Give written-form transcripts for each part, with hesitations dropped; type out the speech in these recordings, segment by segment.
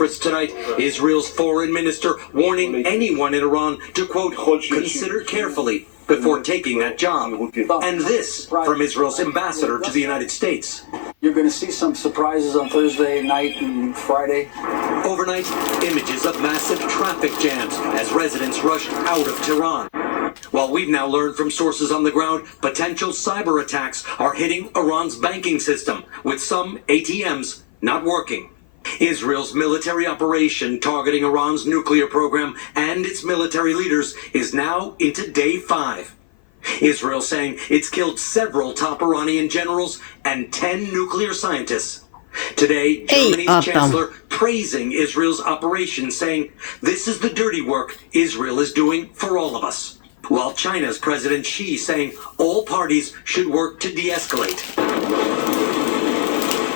breakfast tonight, Israel's foreign minister warning anyone in Iran to, quote, consider carefully before taking that job. And this from Israel's ambassador to the United States. You're going to see some surprises on Thursday night and Friday. Overnight, images of massive traffic jams as residents rushed out of Tehran. While we've now learned from sources on the ground, potential cyber attacks are hitting Iran's banking system, with some ATMs not working. Israel's military operation targeting Iran's nuclear program and its military leaders is now into day 5. Israel saying it's killed several top Iranian generals and 10 nuclear scientists. Today, Germany's chancellor praising Israel's operation, saying, "This is the dirty work Israel is doing for all of us." While China's President Xi saying all parties should work to de-escalate.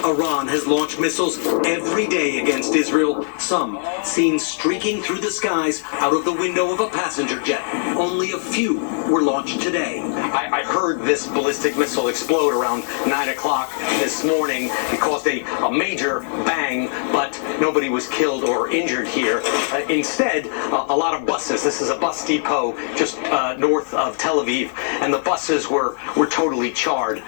Iran has launched missiles every day against Israel, some seen streaking through the skies out of the window of a passenger jet. Only a few were launched today. I heard this ballistic missile explode around 9 o'clock this morning. It caused a major bang, but nobody was killed or injured here. Instead, a lot of buses. This is a bus depot just north of Tel Aviv, and the buses were totally charred.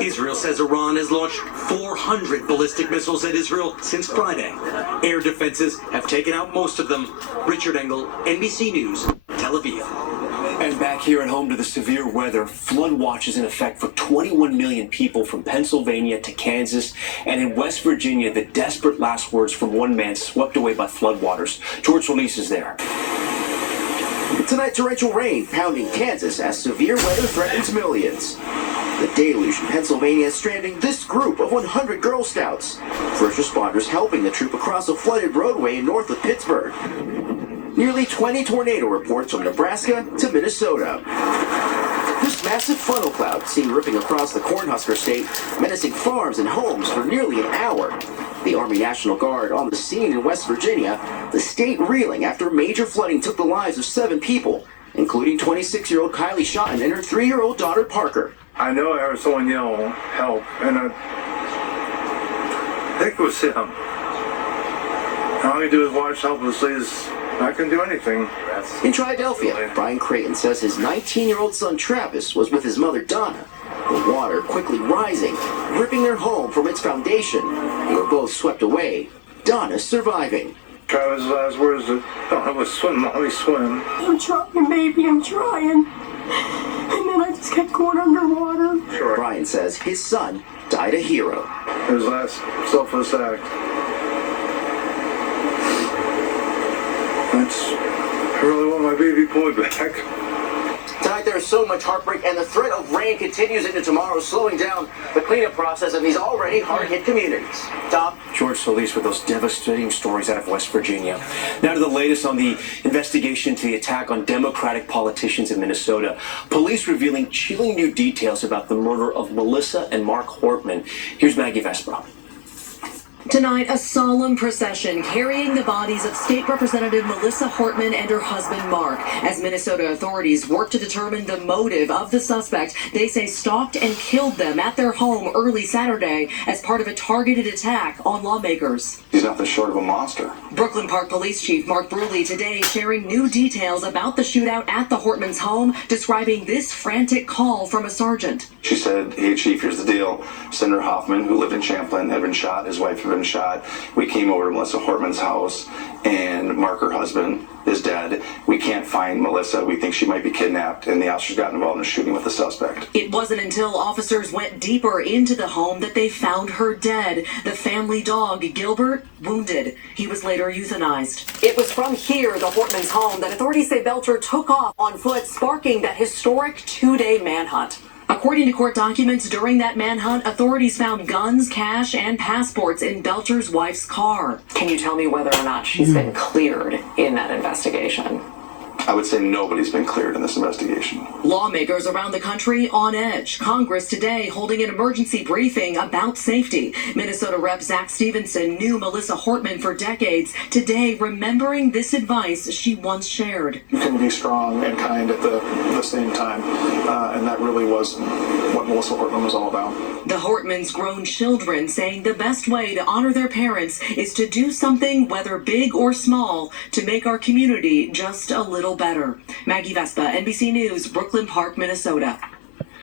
Israel says Iran has launched 400 ballistic missiles at Israel since Friday. Air defenses have taken out most of them. Richard Engel, NBC News, Tel Aviv. And back here at home to the severe weather, flood watch is in effect for 21 million people from Pennsylvania to Kansas. And in West Virginia, the desperate last words from one man swept away by floodwaters. George Solis is there. Tonight, torrential rain pounding Kansas as severe weather threatens millions. The deluge in Pennsylvania is stranding this group of 100 Girl Scouts. First responders helping the troop across a flooded roadway north of Pittsburgh. Nearly 20 tornado reports from Nebraska to Minnesota. This massive funnel cloud seen ripping across the Cornhusker State, menacing farms and homes for nearly an hour. The Army National Guard on the scene in West Virginia, the state reeling after major flooding took the lives of 7 people, including 26-year-old Kylie Shotton and her 3-year-old daughter Parker. I know I heard someone yell, help, and I think it was him. All I do is watch helplessly. I can do anything. In Philadelphia, Brian Creighton says his 19-year-old son Travis was with his mother Donna. The water quickly rising, ripping their home from its foundation. They were both swept away. Donna surviving. Travis' last words to Donna was, "Swim, Mommy, swim." I'm trying, baby, I'm trying. And then I just kept going underwater. Sure. Brian says his son died a hero. His last selfless act. I really want my baby boy back. Tonight there is so much heartbreak, and the threat of rain continues into tomorrow, slowing down the cleanup process of these already hard-hit communities. Tom? George Solis with those devastating stories out of West Virginia. Now to the latest on the investigation to the attack on Democratic politicians in Minnesota. Police revealing chilling new details about the murder of Melissa and Mark Hortman. Here's Maggie Vespa. Tonight, a solemn procession carrying the bodies of State Representative Melissa Hortman and her husband Mark. As Minnesota authorities work to determine the motive of the suspect, they say stalked and killed them at their home early Saturday as part of a targeted attack on lawmakers. He's nothing short of a monster. Brooklyn Park Police Chief Mark Bruley today sharing new details about the shootout at the Hortmans' home, describing this frantic call from a sergeant. She said, "Hey, Chief, here's the deal. Senator Hoffman, who lived in Champlain, had been shot. His wife had been shot. We came over to Melissa Hortman's house, and Mark, her husband, is dead. We can't find Melissa. We think she might be kidnapped, and the officers got involved in a shooting with the suspect." It wasn't until officers went deeper into the home that they found her dead. The family dog, Gilbert, wounded. He was later euthanized. It was from here, the Hortmans' home, that authorities say Belcher took off on foot, sparking that historic 2-day manhunt. According to court documents, during that manhunt, authorities found guns, cash, and passports in Belcher's wife's car. Can you tell me whether or not she's been cleared in that investigation? I would say nobody's been cleared in this investigation. Lawmakers around the country on edge. Congress today holding an emergency briefing about safety. Minnesota Rep. Zach Stevenson knew Melissa Hortman for decades. Today, remembering this advice she once shared. You can be strong and kind at the same time, and that really was what Melissa Hortman was all about. The Hortmans' grown children saying the best way to honor their parents is to do something, whether big or small, to make our community just a little better. Maggie Vespa, NBC News, Brooklyn Park, Minnesota.